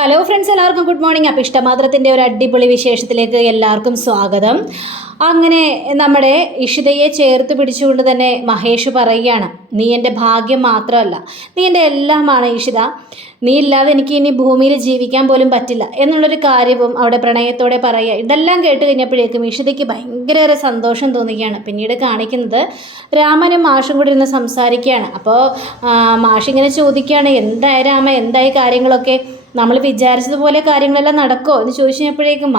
Hello friends, എല്ലാവർക്കും good morning. അപ്പോൾ ഇഷ്ടമാത്രത്തിൻ്റെ ഒരു അടിപൊളി വിശേഷത്തിലേക്ക് എല്ലാവർക്കും സ്വാഗതം. അങ്ങനെ നമ്മുടെ ഇഷിതയെ ചേർത്ത് പിടിച്ചുകൊണ്ട് തന്നെ മഹേഷ് പറയുകയാണ്, നീ എൻ്റെ ഭാഗ്യം മാത്രമല്ല, നീ എൻ്റെ എല്ലാമാണ് ഇഷിത. നീ ഇല്ലാതെ എനിക്ക് ഇനി ഭൂമിയിൽ ജീവിക്കാൻ പോലും പറ്റില്ല എന്നുള്ളൊരു കാര്യവും അവിടെ പ്രണയത്തോടെ പറയുക. ഇതെല്ലാം കേട്ട് കഴിഞ്ഞപ്പോഴേക്കും ഇഷിതയ്ക്ക് ഭയങ്കര സന്തോഷം തോന്നുകയാണ്. പിന്നീട് കാണിക്കുന്നത് രാമനും മാഷും കൂടി ഇരുന്ന് സംസാരിക്കുകയാണ്. അപ്പോൾ മാഷിങ്ങനെ ചോദിക്കുകയാണ്, എന്തായി രാമ, എന്തായി കാര്യങ്ങളൊക്കെ, നമ്മൾ വിചാരിച്ചതുപോലെ കാര്യങ്ങളെല്ലാം നടക്കുമോ എന്ന് ചോദിച്ചു കഴിഞ്ഞപ്പോഴേക്കും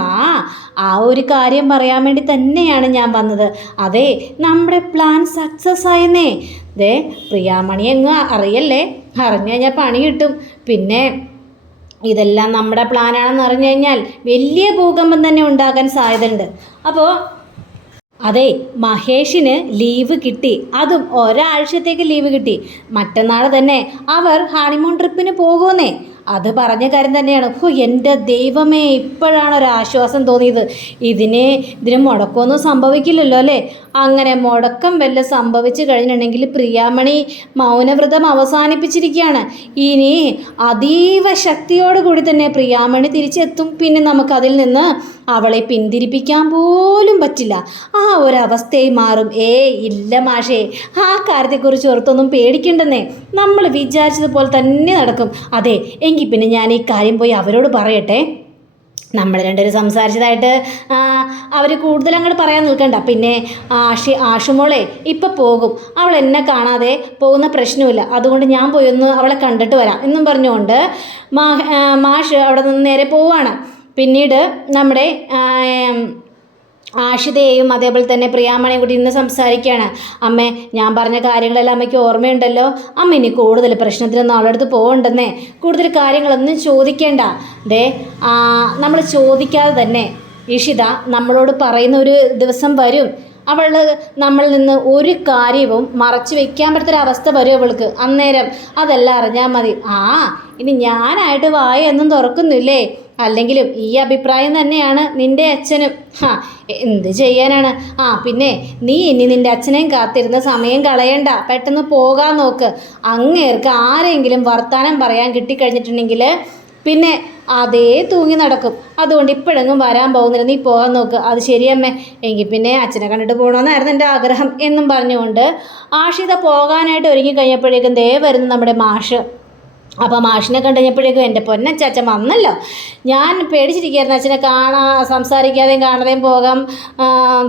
ആ ഒരു കാര്യം പറയാൻ വേണ്ടി തന്നെയാണ് ഞാൻ വന്നത്. അതെ, നമ്മുടെ പ്ലാൻ സക്സസ് ആയെന്നേ. ദേ പ്രിയാമണി എങ്ങ് അറിയല്ലേ, അറിഞ്ഞു കഴിഞ്ഞാൽ പണി കിട്ടും. പിന്നെ ഇതെല്ലാം നമ്മുടെ പ്ലാനാണെന്ന് അറിഞ്ഞു കഴിഞ്ഞാൽ വലിയ ഭൂകമ്പം തന്നെ ഉണ്ടാകാൻ സാധ്യതയുണ്ട്. അപ്പോൾ അതെ, മഹേഷിന് ലീവ് കിട്ടി, അതും ഒരാഴ്ചത്തേക്ക് ലീവ് കിട്ടി. മറ്റന്നാൾ തന്നെ അവർ ഹണിമൂൺ ട്രിപ്പിന് പോകുമെന്നേ. അത് പറഞ്ഞ കാര്യം തന്നെയാണ്. എൻ്റെ ദൈവമേ, ഇപ്പോഴാണ് ഒരാശ്വാസം തോന്നിയത്. ഇതിന് മുടക്കമൊന്നും സംഭവിക്കില്ലല്ലോ അല്ലേ? അങ്ങനെ മുടക്കം വല്ല സംഭവിച്ചു കഴിഞ്ഞിട്ടുണ്ടെങ്കിൽ പ്രിയാമണി മൗനവ്രതം അവസാനിപ്പിച്ചിരിക്കുകയാണ്. ഇനി അതീവ ശക്തിയോടുകൂടി തന്നെ പ്രിയാമണി തിരിച്ചെത്തും. പിന്നെ നമുക്കതിൽ നിന്ന് അവളെ പിന്തിരിപ്പിക്കാൻ പോലും പറ്റില്ല. ആ ഒരവസ്ഥയായി മാറും. ഇല്ല മാഷേ, ആ കാര്യത്തെക്കുറിച്ച് ഓർത്തൊന്നും പേടിക്കണ്ടെന്നേ. നമ്മൾ വിചാരിച്ചതുപോലെ തന്നെ നടക്കും. അതെ, എങ്കിൽ പിന്നെ ഞാൻ ഈ കാര്യം പോയി അവരോട് പറയട്ടെ. നമ്മൾ രണ്ടുപേരും സംസാരിച്ചതായിട്ട് അവർ കൂടുതൽ അങ്ങോട്ട് പറയാൻ നിൽക്കണ്ട. പിന്നെ ആഷുമോളെ ഇപ്പം പോകും, അവൾ എന്നെ കാണാതെ പോകുന്ന പ്രശ്നമില്ല, അതുകൊണ്ട് ഞാൻ പോയി ഒന്ന് അവളെ കണ്ടിട്ട് വരാം എന്നും പറഞ്ഞുകൊണ്ട് മാഷ് അവിടെ നിന്ന് നേരെ പോവുകയാണ്. പിന്നീട് നമ്മുടെ ആഷിതയെയും അതേപോലെ തന്നെ പ്രിയാമണിയും കൂടി ഇന്ന് സംസാരിക്കുകയാണ്. അമ്മേ, ഞാൻ പറഞ്ഞ കാര്യങ്ങളെല്ലാം അമ്മയ്ക്ക് ഓർമ്മയുണ്ടല്ലോ. അമ്മ ഇനി കൂടുതൽ പ്രശ്നത്തിനൊന്നും അവളടുത്ത് പോകണ്ടെന്നേ. കൂടുതൽ കാര്യങ്ങളൊന്നും ചോദിക്കേണ്ട. നമ്മൾ ചോദിക്കാതെ തന്നെ ഇഷിത നമ്മളോട് പറയുന്ന ഒരു ദിവസം വരും. അവൾ നമ്മളിൽ നിന്ന് ഒരു കാര്യവും മറച്ചു വെക്കാൻ പറ്റാത്തൊരവസ്ഥ വരും അവൾക്ക്. അന്നേരം അതെല്ലാം അറിഞ്ഞാൽ മതി. ഇനി ഞാനായിട്ട് വായ എന്നും തുറക്കുന്നില്ലേ? അല്ലെങ്കിലും ഈ അഭിപ്രായം തന്നെയാണ് നിൻ്റെ അച്ഛനും. എന്ത് ചെയ്യാനാണ്? പിന്നെ നീ ഇനി നിൻ്റെ അച്ഛനെയും കാത്തിരുന്ന സമയം കളയണ്ട, പെട്ടെന്ന് പോകാൻ നോക്ക്. അങ്ങേർക്ക് ആരെങ്കിലും വർത്താനം പറയാൻ കിട്ടിക്കഴിഞ്ഞിട്ടുണ്ടെങ്കിൽ പിന്നെ അതേ തൂങ്ങി നടക്കും. അതുകൊണ്ട് ഇപ്പോഴെങ്ങും വരാൻ പോകുന്നില്ല, നീ പോകാൻ നോക്ക്. അത് ശരിയമ്മേ, എങ്കിൽ പിന്നെ അച്ഛനെ കണ്ടിട്ട് പോകണമെന്നായിരുന്നു എൻ്റെ ആഗ്രഹം എന്നും പറഞ്ഞുകൊണ്ട് ആഷിത പോകാനായിട്ട് ഒരുങ്ങി കഴിഞ്ഞപ്പോഴേക്കും വരുന്നു നമ്മുടെ മാഷ്. അപ്പോൾ മാഷിനെ കണ്ടുകഴിഞ്ഞപ്പോഴേക്കും എൻ്റെ പൊന്നച്ചാച്ചൻ വന്നല്ലോ. ഞാൻ പേടിച്ചിരിക്കുകയായിരുന്നു, അച്ഛനെ സംസാരിക്കാതെയും കാണാതെയും പോകാൻ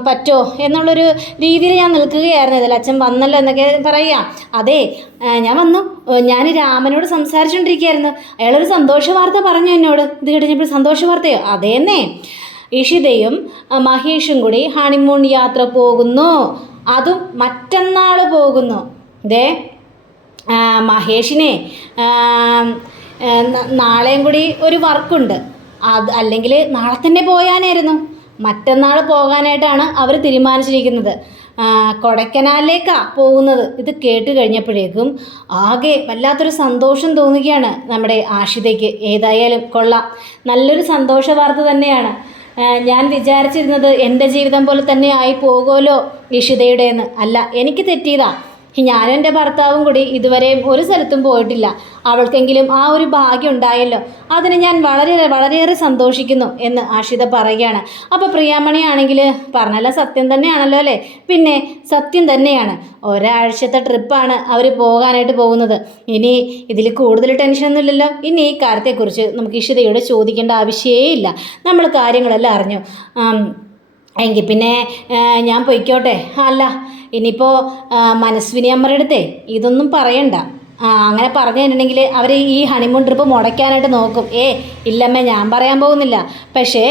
പറ്റുമോ എന്നുള്ളൊരു രീതിയിൽ ഞാൻ നിൽക്കുകയായിരുന്നു. ഇതിൽ അച്ഛൻ വന്നല്ലോ എന്നൊക്കെ പറയാം. അതെ, ഞാൻ വന്നു. ഞാൻ രാമനോട് സംസാരിച്ചുകൊണ്ടിരിക്കുകയായിരുന്നു. അയാളൊരു സന്തോഷ വാർത്ത പറഞ്ഞു എന്നോട്. ഇത് കഴിഞ്ഞപ്പോൾ സന്തോഷ വാർത്തയോ? അതേന്നേ, ഇഷിതയും മഹേഷും കൂടി ഹണിമൂൺ യാത്ര പോകുന്നു. അതും മറ്റന്നാൾ പോകുന്നു. മഹേഷിനെ നാളെയും കൂടി ഒരു വർക്കുണ്ട്. അല്ലെങ്കിൽ നാളെ തന്നെ പോയാനായിരുന്നു. മറ്റന്നാൾ പോകാനായിട്ടാണ് അവർ തീരുമാനിച്ചിരിക്കുന്നത്. കൊടൈക്കനാലിലേക്കാണ് പോകുന്നത്. ഇത് കേട്ട് കഴിഞ്ഞപ്പോഴേക്കും ആകെ വല്ലാത്തൊരു സന്തോഷം തോന്നുകയാണ് നമ്മുടെ ആഷിതയ്ക്ക്. ഏതായാലും കൊള്ളാം, നല്ലൊരു സന്തോഷ വാർത്ത തന്നെയാണ്. ഞാൻ വിചാരിച്ചിരുന്നത് എൻ്റെ ജീവിതം പോലെ തന്നെ ആയി പോകുമല്ലോ ഇഷിതയുടേന്ന്. അല്ല, എനിക്ക് തെറ്റിയതാ. ഞാനും എൻ്റെ ഭർത്താവും കൂടി ഇതുവരെയും ഒരു സ്ഥലത്തും പോയിട്ടില്ല. അവൾക്കെങ്കിലും ആ ഒരു ഭാഗ്യം ഉണ്ടായല്ലോ, അതിന് ഞാൻ വളരെയേറെ സന്തോഷിക്കുന്നു എന്ന് ആഷിത പറയുകയാണ്. അപ്പോൾ പ്രിയാമണിയാണെങ്കിൽ പറഞ്ഞെല്ലാം സത്യം തന്നെയാണല്ലോ അല്ലേ? പിന്നെ സത്യം തന്നെയാണ്. ഒരാഴ്ചത്തെ ട്രിപ്പാണ് അവർ പോകാനായിട്ട് പോകുന്നത്. ഇനി ഇതിൽ കൂടുതൽ ടെൻഷനൊന്നുമില്ലല്ലോ. ഇനി ഈ കാര്യത്തെക്കുറിച്ച് നമുക്ക് ഇഷിതയോട് ചോദിക്കേണ്ട ആവശ്യമേ ഇല്ല. നമ്മൾ കാര്യങ്ങളെല്ലാം അറിഞ്ഞു. എങ്കിൽ പിന്നെ ഞാൻ പൊയ്ക്കോട്ടെ. അല്ല, ഇനിയിപ്പോൾ മനസ്വിനി അമ്മയുടെ അടുത്തേ ഇതൊന്നും പറയണ്ട. അങ്ങനെ പറഞ്ഞു കഴിഞ്ഞിട്ടുണ്ടെങ്കിൽ അവർ ഈ ഹണിമൂൺ ട്രിപ്പ് മുടക്കാനായിട്ട് നോക്കും. ഇല്ലമ്മേ, ഞാൻ പറയാൻ പോകുന്നില്ല. പക്ഷേ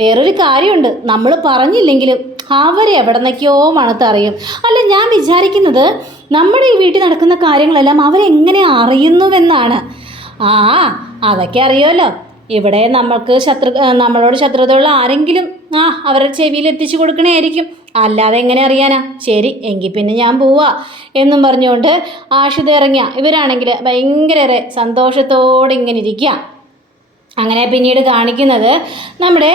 വേറൊരു കാര്യമുണ്ട്, നമ്മൾ പറഞ്ഞില്ലെങ്കിലും അവരെവിടെ നിന്നൊക്കെയോ മണത്തറിയും. അല്ല, ഞാൻ വിചാരിക്കുന്നത് നമ്മുടെ ഈ വീട്ടിൽ നടക്കുന്ന കാര്യങ്ങളെല്ലാം അവരെങ്ങനെ അറിയുന്നുവെന്നാണ്. അതൊക്കെ അറിയുമല്ലോ. ഇവിടെ നമ്മളോട് ശത്രുതയുള്ള ആരെങ്കിലും അവരുടെ ചെവിയിൽ എത്തിച്ചു കൊടുക്കണേയായിരിക്കും. അല്ലാതെ എങ്ങനെ അറിയാനാ? ശരി, എങ്കിൽ പിന്നെ ഞാൻ പോവാ എന്നും പറഞ്ഞുകൊണ്ട് ആഷിത ഇറങ്ങിയ. ഇവരാണെങ്കിൽ ഭയങ്കര സന്തോഷത്തോടെ ഇങ്ങനെ ഇരിക്കുക. അങ്ങനെ പിന്നീട് കാണിക്കുന്നത് നമ്മുടെ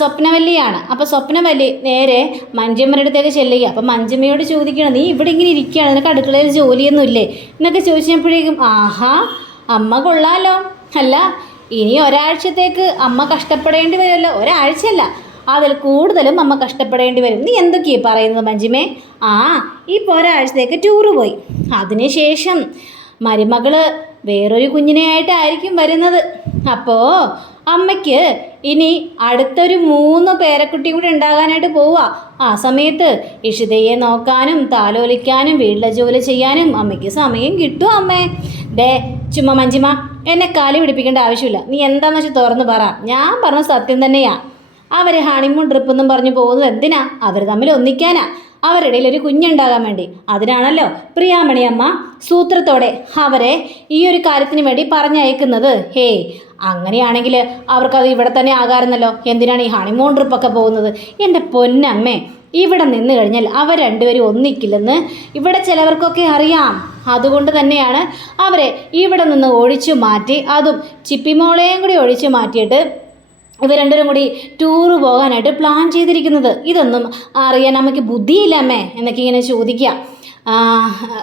സ്വപ്നവല്ലിയാണ്. അപ്പോൾ സ്വപ്നവല്ലി നേരെ മഞ്ജമ്മയുടെ അടുത്തേക്ക് ചെല്ലുക. അപ്പോൾ മഞ്ജമ്മയോട് ചോദിക്കണം, നീ ഇവിടെ ഇങ്ങനെ ഇരിക്കുകയാണ്, നിനക്ക് അടുക്കളയിൽ ജോലിയൊന്നും ഇല്ലേ എന്നൊക്കെ ചോദിച്ചപ്പോഴേക്കും അമ്മ കൊള്ളാലോ, അല്ല ഇനി ഒരാഴ്ചത്തേക്ക് അമ്മ കഷ്ടപ്പെടേണ്ടി വരുമല്ലോ. ഒരാഴ്ചയല്ല, അതിൽ കൂടുതലും അമ്മ കഷ്ടപ്പെടേണ്ടി വരും. നീ എന്തൊക്കെയാണ് പറയുന്നത് മഞ്ജിമേ? ഇപ്പോൾ ഒരാഴ്ചത്തേക്ക് ടൂറ് പോയി. അതിനുശേഷം മരുമകള് വേറൊരു കുഞ്ഞിനെയായിട്ടായിരിക്കും വരുന്നത്. അപ്പോൾ അമ്മയ്ക്ക് ഇനി അടുത്തൊരു 3 പേരക്കുട്ടിയും കൂടി ഉണ്ടാകാനായിട്ട് പോവുക. ആ സമയത്ത് ഇഷിതയെ നോക്കാനും താലോലിക്കാനും വീട്ടിലെ ജോലി ചെയ്യാനും അമ്മയ്ക്ക് സമയം കിട്ടും അമ്മേ. ചുമ്മാ മഞ്ജിമ എന്നെ കാലി പിടിപ്പിക്കേണ്ട ആവശ്യമില്ല. നീ എന്താണെന്ന് വെച്ചാൽ തുറന്ന് പറ. ഞാൻ പറഞ്ഞ സത്യം തന്നെയാ. അവർ ഹണിമൂൺ ട്രിപ്പ് എന്നും പറഞ്ഞു പോകുന്നത് എന്തിനാ? അവർ തമ്മിൽ ഒന്നിക്കാനാ, അവരുടെ ഇടയിൽ ഒരു കുഞ്ഞുണ്ടാകാൻ വേണ്ടി. അതിനാണല്ലോ പ്രിയാമണി അമ്മ സൂത്രത്തോടെ അവരെ ഈ ഒരു കാര്യത്തിന് വേണ്ടി പറഞ്ഞയക്കുന്നത്. അങ്ങനെയാണെങ്കിൽ അവർക്കത് ഇവിടെ തന്നെ ആകാറുന്നല്ലോ. എന്തിനാണ് ഈ ഹണിമൂൺ ട്രിപ്പൊക്കെ പോകുന്നത്? എൻ്റെ പൊന്നമ്മേ, ഇവിടെ നിന്ന് കഴിഞ്ഞാൽ അവർ രണ്ടുപേരും ഒന്നിക്കില്ലെന്ന് ഇവിടെ ചിലവർക്കൊക്കെ അറിയാം. അതുകൊണ്ട് തന്നെയാണ് അവരെ ഇവിടെ നിന്ന് ഒഴിച്ചു മാറ്റി, അതും ചിപ്പിമോളെയും കൂടി ഒഴിച്ചു മാറ്റിയിട്ട് ഇവർ രണ്ടുപേരും കൂടി ടൂറ് പോകാനായിട്ട് പ്ലാൻ ചെയ്തിരിക്കുന്നത്. ഇതൊന്നും അറിയാൻ അമ്മയ്ക്ക് ബുദ്ധിയില്ല അമ്മേ എന്നൊക്കെ ഇങ്ങനെ ചോദിക്കുക.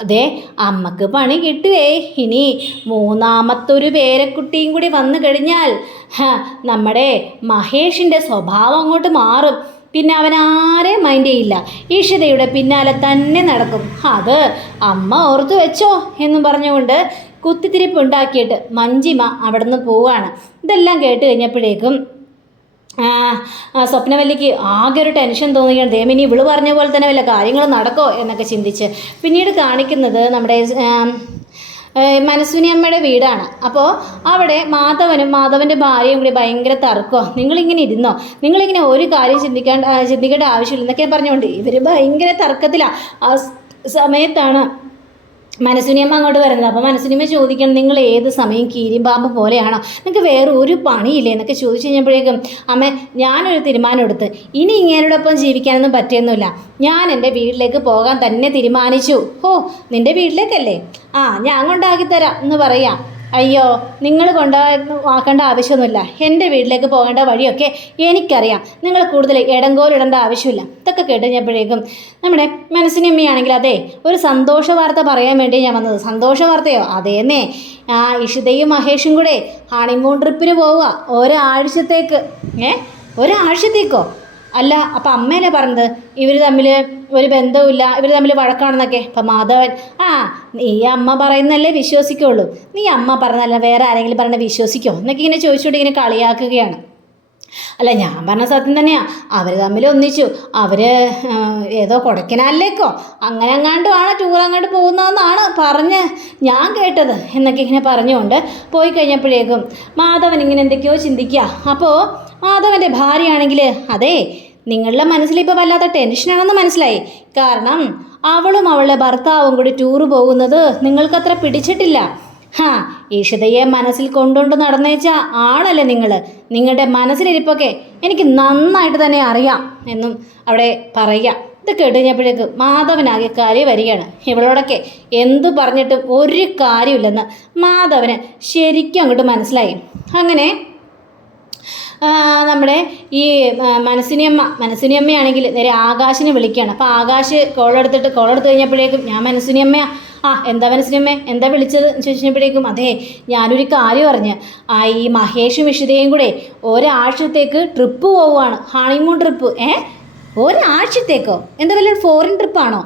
അതെ, അമ്മക്ക് പണി കിട്ടുവേ. ഇനി 3ാമത്തൊരു പേരക്കുട്ടിയും കൂടി വന്നു കഴിഞ്ഞാൽ നമ്മുടെ മഹേഷിൻ്റെ സ്വഭാവം അങ്ങോട്ട് മാറും. പിന്നെ അവൻ ആരെയും മൈൻഡ് ചെയ്യില്ല, ഇഷിതയുടെ പിന്നാലെ തന്നെ നടക്കും. അത് അമ്മ ഓർത്തു വെച്ചോ എന്നും പറഞ്ഞുകൊണ്ട് കുത്തിത്തിരിപ്പുണ്ടാക്കിയിട്ട് മഞ്ജിമ അവിടെ നിന്ന് പോവുകയാണ്. ഇതെല്ലാം കേട്ട് കഴിഞ്ഞപ്പോഴേക്കും സ്വപ്നവല്ലിക്ക് ആകെ ഒരു ടെൻഷൻ തോന്നുകയാണ്. ദേമിനി ഇവള് പറഞ്ഞ പോലെ തന്നെ വല്ല കാര്യങ്ങൾ നടക്കോ എന്നൊക്കെ ചിന്തിച്ച് പിന്നീട് കാണിക്കുന്നത് നമ്മുടെ മനസ്വിനി അമ്മയുടെ വീടാണ്. അപ്പോൾ അവിടെ മാധവൻ്റെ ഭാര്യയും കൂടി ഭയങ്കര തർക്കമോ. നിങ്ങളിങ്ങനെ ഇരുന്നോ, നിങ്ങളിങ്ങനെ ഒരു കാര്യം ചിന്തിക്കേണ്ട ആവശ്യമില്ല എന്നൊക്കെ പറഞ്ഞുകൊണ്ട് ഇവർ ഭയങ്കര തർക്കത്തിലാണ്. ആ സമയത്താണ് മനസ്സുനിയമ്മ അങ്ങോട്ട് വരുന്നത്. അപ്പോൾ മനസ്സുനിയമ്മ ചോദിക്കണം, നിങ്ങൾ ഏത് സമയം കീരിമ്പാമ്പ് പോലെയാണോ, നിങ്ങൾക്ക് വേറെ ഒരു പണിയില്ലേ എന്നൊക്കെ ചോദിച്ചു കഴിഞ്ഞപ്പോഴേക്കും അമ്മ ഞാനൊരു തീരുമാനം എടുത്ത് ഇനി ഇങ്ങേരോടൊപ്പം ജീവിക്കാനൊന്നും പറ്റിയൊന്നുമില്ല. ഞാൻ എൻ്റെ വീട്ടിലേക്ക് പോകാൻ തന്നെ തീരുമാനിച്ചു. നിൻ്റെ വീട്ടിലേക്കല്ലേ? ഞാൻ കൊണ്ടാക്കിത്തരാം എന്ന് പറയാം. അയ്യോ, നിങ്ങൾ കൊണ്ടാക്കേണ്ട ആവശ്യമൊന്നുമില്ല. എൻ്റെ വീട്ടിലേക്ക് പോകേണ്ട വഴിയൊക്കെ എനിക്കറിയാം. നിങ്ങൾ കൂടുതൽ ഇടങ്കോലിടേണ്ട ആവശ്യമില്ല. ഇതൊക്കെ കേട്ട് കഴിഞ്ഞപ്പോഴേക്കും നമ്മുടെ മനസ്സിനമ്മയാണെങ്കിൽ അതെ, ഒരു സന്തോഷ വാർത്ത പറയാൻ വേണ്ടി ഞാൻ വന്നത്. സന്തോഷ വാർത്തയോ? അതേന്നേ, ഇഷിതയും മഹേഷും കൂടെ ഹണിമൂൺ ട്രിപ്പിന് പോവുക ഒരാഴ്ചത്തേക്ക്. ഒരാഴ്ചത്തേക്കോ? അല്ല, അപ്പം അമ്മേനെ പറഞ്ഞത് ഇവർ തമ്മിൽ ഒരു ബന്ധവുമില്ല, ഇവർ തമ്മിൽ വഴക്കാണെന്നൊക്കെ. അപ്പം മാധവൻ നീ അമ്മ പറയുന്നല്ലേ വിശ്വസിക്കുള്ളൂ, നീ അമ്മ പറഞ്ഞല്ല വേറെ ആരെങ്കിലും പറഞ്ഞ വിശ്വസിക്കോ എന്നൊക്കെ ഇങ്ങനെ ചോദിച്ചുകൊണ്ട് ഇങ്ങനെ കളിയാക്കുകയാണ്. അല്ല, ഞാൻ പറഞ്ഞ സത്യം തന്നെയാണ്. അവർ തമ്മിൽ ഒന്നിച്ചു. അവർ ഏതോ കൊടൈക്കനാലിലേക്കോ അങ്ങനെ അങ്ങാണ്ടുമാണ് ടൂർ അങ്ങോട്ട് പോകുന്നതെന്നാണ് പറഞ്ഞ് ഞാൻ കേട്ടത് എന്നൊക്കെ ഇങ്ങനെ പറഞ്ഞുകൊണ്ട് പോയി കഴിഞ്ഞപ്പോഴേക്കും മാധവൻ ഇങ്ങനെ എന്തൊക്കെയോ ചിന്തിക്കുക. അപ്പോൾ മാധവൻ്റെ ഭാര്യയാണെങ്കിൽ അതെ, നിങ്ങളുടെ മനസ്സിലിപ്പോൾ വല്ലാത്ത ടെൻഷനാണെന്ന് മനസ്സിലായി. കാരണം അവളും അവളുടെ ഭർത്താവും കൂടി ടൂറ് പോകുന്നത് നിങ്ങൾക്കത്ര പിടിച്ചിട്ടില്ല. ഈഷിതയെ മനസ്സിൽ കൊണ്ടുകൊണ്ട് നടന്നേച്ച ആളല്ലേ നിങ്ങൾ. നിങ്ങളുടെ മനസ്സിലിരിപ്പൊക്കെ എനിക്ക് നന്നായിട്ട് തന്നെ അറിയാം എന്നും അവിടെ പറയുക. ഇത് കേട്ട് കഴിഞ്ഞപ്പോഴേക്ക് മാധവനാകെ കാര്യം വരികയാണ്. ഇവളോടൊക്കെ എന്തു പറഞ്ഞിട്ടും ഒരു കാര്യമില്ലെന്ന് മാധവന് ശരിക്കും മനസ്സിലായി. അങ്ങനെ നമ്മുടെ ഈ മനസ്സിനിയമ്മയാണെങ്കിൽ നേരെ ആകാശിനെ വിളിക്കുകയാണ്. അപ്പോൾ ആകാശ് കോളെടുത്ത് കഴിഞ്ഞപ്പോഴേക്കും ഞാൻ മനസ്സിനിയമ്മയാ. എന്താ മനസ്സിനിയമ്മേ, എന്താ വിളിച്ചത് ചോദിച്ചപ്പോഴേക്കും അതെ, ഞാനൊരു കാര്യം അറിഞ്ഞ് ഈ മഹേഷും ഇഷിതയും കൂടെ ഒരാഴ്ചത്തേക്ക് ട്രിപ്പ് പോവുകയാണ്. Honeymoon trip. ഒരാഴ്ചത്തേക്കോ? എന്താ വല്ല ഫോറിൻ ട്രിപ്പാണോ?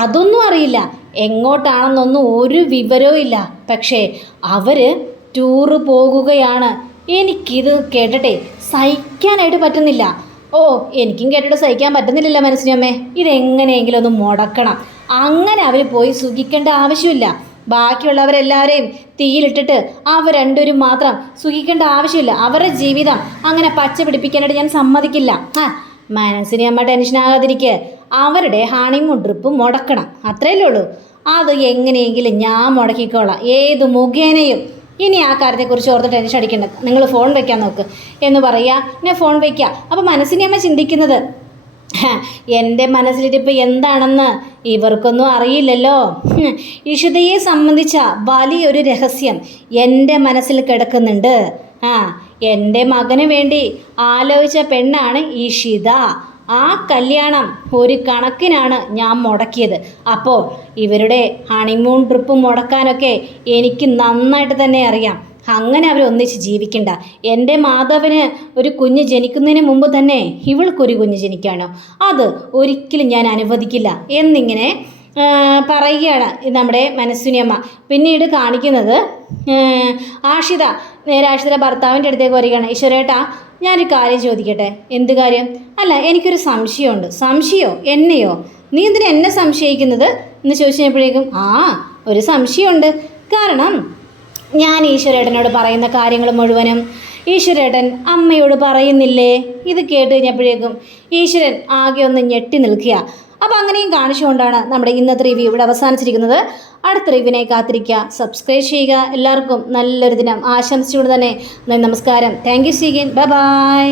അതൊന്നും അറിയില്ല, എങ്ങോട്ടാണെന്നൊന്നും ഒരു വിവരവും ഇല്ല. പക്ഷേ അവർ ടൂറ് പോകുകയാണ്. എനിക്കിത് കേട്ടിട്ടെ സഹിക്കാനായിട്ട് പറ്റുന്നില്ല. എനിക്കും കേട്ടിട്ട് സഹിക്കാൻ പറ്റുന്നില്ലല്ലോ മനസ്സിനമ്മേ. ഇതെങ്ങനെയെങ്കിലും ഒന്ന് മുടക്കണം. അങ്ങനെ അവർ പോയി സുഖിക്കേണ്ട ആവശ്യമില്ല. ബാക്കിയുള്ളവരെല്ലാവരെയും തീയിലിട്ടിട്ട് അവർ രണ്ടുപേരും മാത്രം സുഖിക്കേണ്ട ആവശ്യമില്ല. അവരുടെ ജീവിതം അങ്ങനെ പച്ച പിടിപ്പിക്കാനായിട്ട് ഞാൻ സമ്മതിക്കില്ല. മനസ്സിനമ്മ ടെൻഷനാകാതിരിക്കുക. അവരുടെ ഹണിമൂൺ ട്രിപ്പ് മുടക്കണം, അത്രയല്ലേ ഉള്ളൂ. അത് എങ്ങനെയെങ്കിലും ഞാൻ മുടക്കിക്കോളാം, ഏത് മുഖേനയും. ഇനി ആ കാര്യത്തെക്കുറിച്ച് ഓർത്ത് ടെൻഷൻ അടിക്കേണ്ട, നിങ്ങൾ ഫോൺ വയ്ക്കാൻ നോക്ക് എന്ന് പറയുക. ഞാൻ ഫോൺ വയ്ക്കുക. അപ്പോൾ മനസ്സിനമ്മ ചിന്തിക്കുന്നത് എൻ്റെ മനസ്സിലിരിപ്പ് എന്താണെന്ന് ഇവർക്കൊന്നും അറിയില്ലല്ലോ. ഇഷിതയെ സംബന്ധിച്ച വലിയൊരു രഹസ്യം എൻ്റെ മനസ്സിൽ കിടക്കുന്നുണ്ട്. എൻ്റെ മകന് വേണ്ടി ആലോചിച്ച പെണ്ണാണ് ഇഷിത. ആ കല്യാണം ഒരു കണക്കിനാണ് ഞാൻ മുടക്കിയത്. അപ്പോൾ ഇവരുടെ ഹണിമൂൺ ട്രിപ്പ് മുടക്കാനൊക്കെ എനിക്ക് നന്നായിട്ട് തന്നെ അറിയാം. അങ്ങനെ അവർ ഒന്നിച്ച് ജീവിക്കണ്ട. എൻ്റെ മാധവന് ഒരു കുഞ്ഞ് ജനിക്കുന്നതിന് മുമ്പ് തന്നെ ഇവൾക്കൊരു കുഞ്ഞ് ജനിക്കാനോ? അത് ഒരിക്കലും ഞാൻ അനുവദിക്കില്ല എന്നിങ്ങനെ പറയുകയാണ് നമ്മുടെ മനസ്വിനി അമ്മ. പിന്നീട് കാണിക്കുന്നത് ആഷിത നേരെ ആഷിതയുടെ ഭർത്താവിൻ്റെ അടുത്തേക്ക് വരികയാണ്. ഈശ്വരേട്ടാ, ഞാനൊരു കാര്യം ചോദിക്കട്ടെ. എന്ത് കാര്യം? അല്ല, എനിക്കൊരു സംശയമുണ്ട്. സംശയമോ? എന്നെയോ? നീ എന്തിനാ എന്നെ സംശയിക്കുന്നത് എന്ന് ചോദിച്ചു കഴിഞ്ഞപ്പോഴേക്കും ഒരു സംശയമുണ്ട്. കാരണം ഞാൻ ഈശ്വരേട്ടനോട് പറയുന്ന കാര്യങ്ങൾ മുഴുവനും ഈശ്വരേട്ടൻ അമ്മയോട് പറയുന്നില്ലേ? ഇത് കേട്ട് കഴിഞ്ഞപ്പോഴേക്കും ഈശ്വരൻ ആകെ ഒന്ന് ഞെട്ടി നിൽക്കുക. അപ്പോൾ അങ്ങനെയും കാണിച്ചുകൊണ്ടാണ് നമ്മുടെ ഇന്നത്തെ റിവ്യൂ ഇവിടെ അവസാനിച്ചിരിക്കുന്നത്. അടുത്ത റിവ്യൂവിനെ കാത്തിരിക്കുക, സബ്സ്ക്രൈബ് ചെയ്യുക. എല്ലാവർക്കും നല്ലൊരു ദിനം ആശംസിച്ചുകൊണ്ട് തന്നെ നമസ്കാരം. താങ്ക് യു സീഗൻ. Bye by.